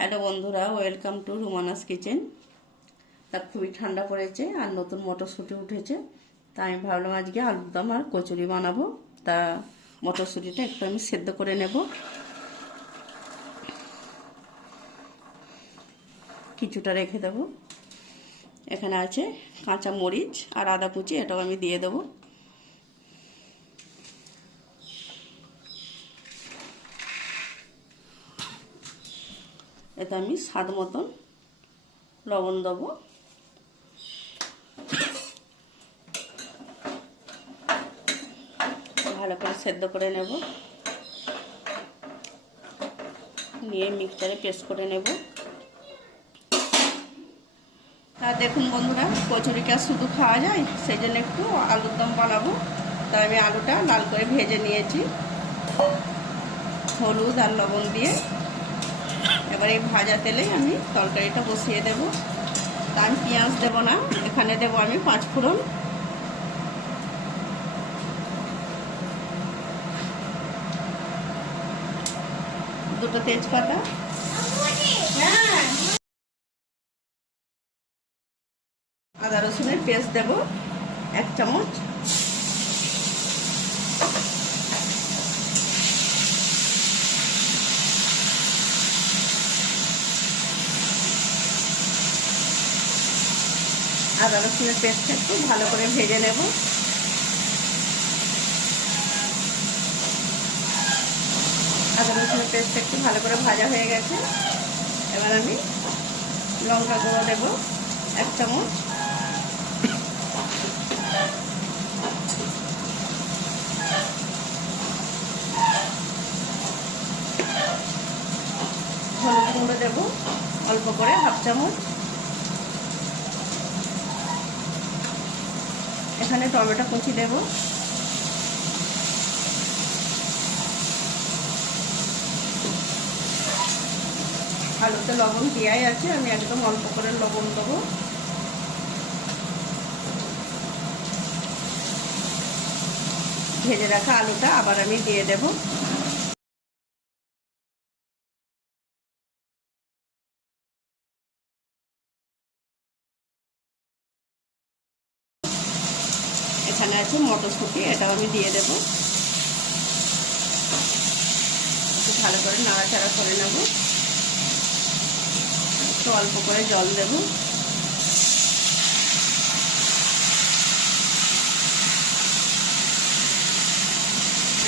Hello বন্ধুরা, welcome to রুমানাস kitchen. তা খুবই ঠান্ডা পড়েছে আর নতুন মটরশুঁটি উঠেছে, তা আমি ভাবলাম আজকে আলুর দম আর কচুরি বানাবো। তা মটরশুঁটিটা একটু আমি সেদ্ধ করে নেব, কিছুটা রেখে দেব। এখানে আছে কাঁচা মরিচ আর আদা কুচি, এটাও আমি দিয়ে দেবো। এতে আমি স্বাদ মতন লবণ দেবো। ভালো করে সেদ্ধ করে নেব, নিয়ে মিক্সচারে পেস্ট করে নেব। তা দেখুন বন্ধুরা, কচুরিটা শুধু খাওয়া যায়, সেই জন্য একটু আলুর দম বানাবো। তাই আমি আলুটা লাল করে ভেজে নিয়েছি হলুদ আর লবণ দিয়ে। এবার এই ভাজা তেলেই আমি তরকারিটা বসিয়ে দেব। তা আমি পেঁয়াজ দেবো না, এখানে দেবো আমি 5 ফোড়ন, দুটো তেজপাতা, আদা রসুনের পেস্ট দেব 1 চামচ, আদা রসুনের পেস্টটা একটু ভালো করে ভেজে নেব। আদা রসুনের পেস্টটা একটু ভালো করে ভাজা হয়ে গেছে। এবার আমি লঙ্কা গুঁড়ো দেব 1 চামচ, হলুদ গুঁড়ো দেব অল্প করে 1/2 চামচ। এখানে টমেটো কুচি দেব, আলুতে লবণ দেওয়াই আছে, আমি একদম অল্প করে লবণ দেবো। ভেজে রাখা আলুটা আবার আমি দিয়ে দেব। এখানে আছে মটরশুঁটি, এটাও আমি দিয়ে দেব। একটু ভালো করে নাড়াচাড়া করে নেব, একটু অল্প করে জল দেব।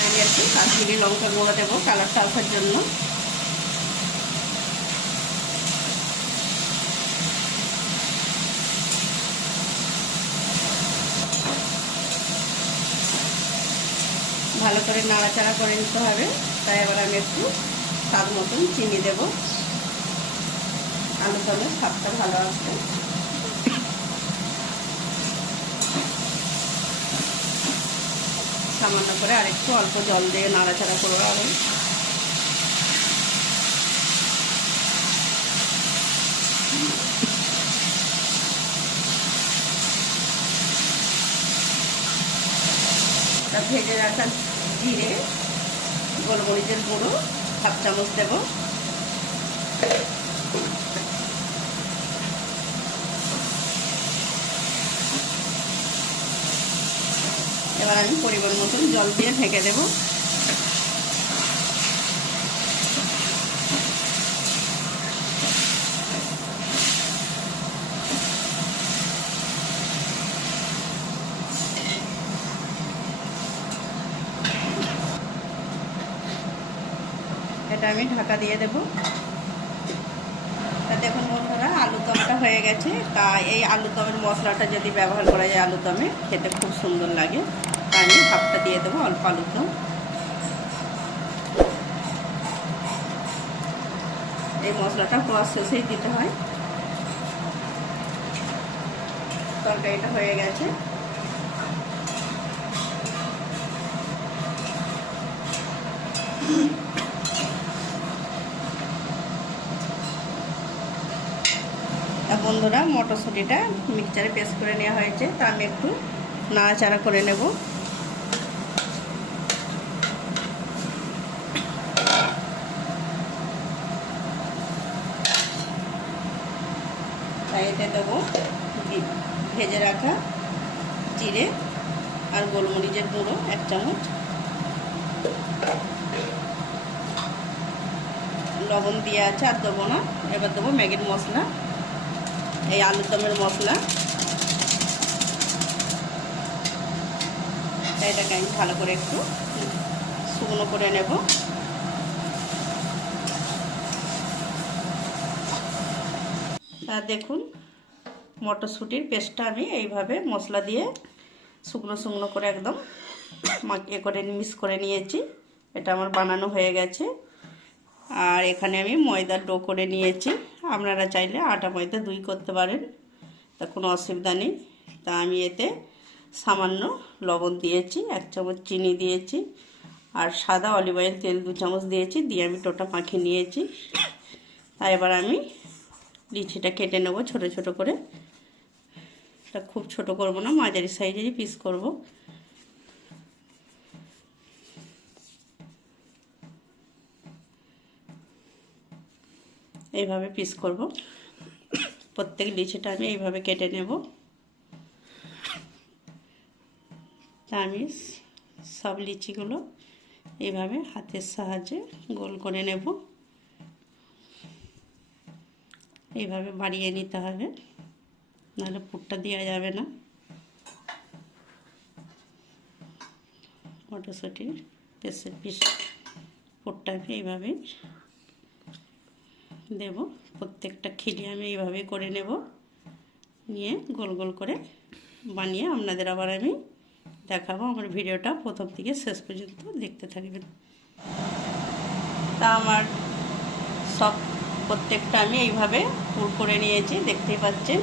আমি একটু কাশ্মীরি লঙ্কা গুঁড়ো দেবো কালারটা আসার জন্য। ভালো করে নাড়াচাড়া করে নিতে হবে। তাই এবার আমি একটু স্বাদ মতন চিনি দেব, আলুর দমের স্বাদটা ভালো আসবে। সামান্য করে আরেকটু অল্প জল দিয়ে নাড়াচাড়া করবো। আবার ভেজে রাখা জিরে গোলমরিচের গুঁড়ো 1/2 চামচ দেব। এবার আমি পরিমাণ মতন জল দিয়ে ঢেকে দেব। এটা আমি ঢাকা দিয়ে দেব। তা দেখুন বন্ধুরা, আলুর দমটা হয়ে গেছে। তা এই আলুর দমের মশলাটা যদি ব্যবহার করা যায় আলুর দমে, খেতে খুব সুন্দর লাগে। তা আমি হাফটা দিয়ে দেবো অল্প আলুর দম। এই মশলাটা হওয়ার শেষেই দিতে হয়। তরকারিটা হয়ে গেছে। বন্ধুরা, মটরশুঁটিটা মিক্সচারে পেস্ট করে নেওয়া হয়েছে, তা আমি একটু নাড়াচাড়া করে নেব। তাই এতে দেবো ভেজে রাখা জিরে আর গোলমরিচের গুঁড়ো 1 চামচ, লবণ দিয়ে আছে আর দেবো না। এবার দেবো ম্যাগির মশলা, এই আলুর দমের মশলা। এটাকে আমি ভালো করে একটু শুকনো করে নেব। আর দেখুন মটরশুঁটির পেস্টটা আমি এইভাবে মশলা দিয়ে শুকনো শুকনো করে একদম মাখিয়ে করে মিক্স করে নিয়েছি। এটা আমার বানানো হয়ে গেছে। আর এখানে আমি ময়দার ডো করে নিয়েছি। আপনারা চাইলে আটা ময়দা 2 করতে পারেন, তা কোনো অসুবিধা নেই। তা আমি এতে সামান্য লবণ দিয়েছি, 1 চামচ চিনি দিয়েছি, আর সাদা অলিভ অয়েল তেল 2 চামচ দিয়েছি, দিয়ে আমি টোটা মাখিয়ে নিয়েছি। আর এবার আমি লিচিটা কেটে নেব ছোট ছোট করে। এটা খুব ছোট করব না, মাঝারি সাইজেরই পিস করব। এইভাবে পিস করব। প্রত্যেক লিচিটা আমি এইভাবে কেটে নেব। তা আমি সব লিচিগুলো এইভাবে হাতের সাহায্যে গোল করে নেব। এইভাবে বাড়িয়ে নিতে হবে, নাহলে পুরটা দেওয়া যাবে না। মটরশুঁটির পেস্টের পুরটা আমি এইভাবে দেব। প্রত্যেকটা খিলি আমি এইভাবে করে নেব, নিয়ে গোল গোল করে বানিয়ে আপনাদের আবার আমি দেখাবো। আমার ভিডিওটা প্রথম থেকে শেষ পর্যন্ত দেখতে থাকবেন। তা আমার সব প্রত্যেকটা আমি এইভাবে পুর করে নিয়েছি, দেখতেই পাচ্ছেন।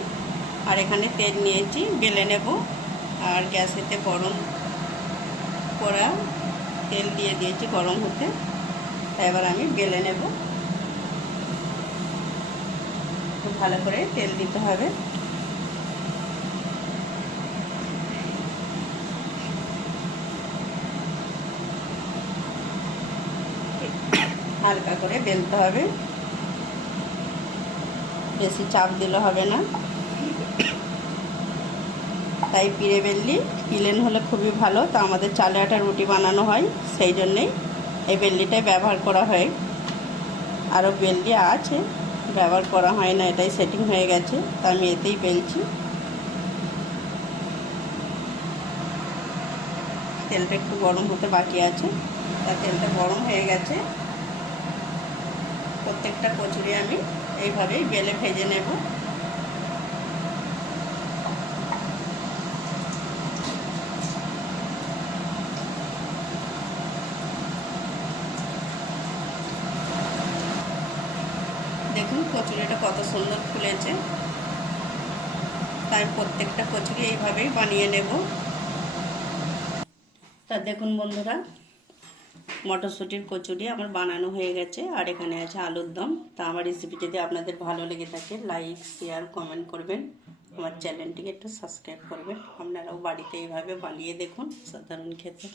আর এখানে তেল নিয়েছি, বেলে নেব। আর গ্যাসেতে গরম করা তেল দিয়ে দিয়েছি গরম হতে। তাই এবার আমি বেলে নেব। খুব ভালো করে তেল দিতে হবে। হালকা করে বেলতে হবে, বেশি চাপ দিলে হবে না। তাই পিড়ে বেললি প্লেন হলে খুবই ভালো। তা আমাদের চালে আটা রুটি বানানো হয়, সেই জন্যেই এই বেললিটাই ব্যবহার করা হয়। আরও বেললি আছে ব্যবহার করা হয় না, এটাই সেটিং হয়ে গেছে। তা আমি এতেই বেলছি। তেলটা একটু গরম হতে বাকি আছে, তা তেলটা গরম হয়ে গেছে। প্রত্যেকটা কচুরি আমি এইভাবেই বেলে ভেজে নেব। দেখুন কচুরিটা কত সুন্দর ফুলেছে। তাই প্রত্যেকটা কচুরি এইভাবেই বানিয়ে নেব। তা দেখুন বন্ধুরা, মটরশুঁটির কচুরি আমার বানানো হয়ে গেছে। আর এখানে আছে আলুর দম। তা আমার রেসিপি যদি আপনাদের ভালো লেগে থাকে, লাইক শেয়ার কমেন্ট করবেন। আমার চ্যানেলটিকে একটু সাবস্ক্রাইব করবেন। আপনারাও বাড়িতে এইভাবে বানিয়ে দেখুন, সাধারণ খেতে।